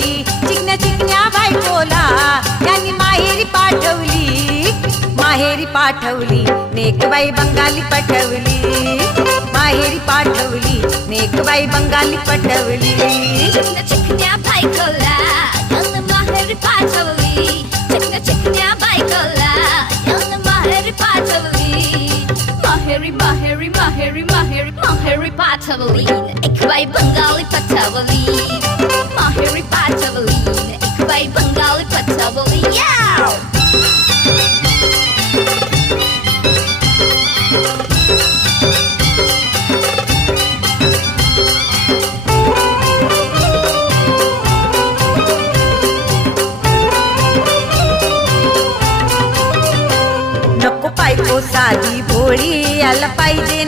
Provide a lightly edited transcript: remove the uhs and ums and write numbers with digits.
चिकन्या चिकन्या बायकोला त्यांनी माहेरी पाठवली नेकबाई बंगाली पटवली माहेरी पाठवली नेकबाई बंगाली पटवली चिकन्या चिकन्या बायकोला यांनी माहेरी पाठवली चिकन्या चिकन्या बायकोला यांनी माहेरी पाठवली माहेरी माहेरी माहेरी माहेरी माहेरी पाठवली नेकबाई बंगाली पटवली माहेरी पाठवली नेकबाई बंगाली पटवली नको बायको साधी भोळी याला पाहिजे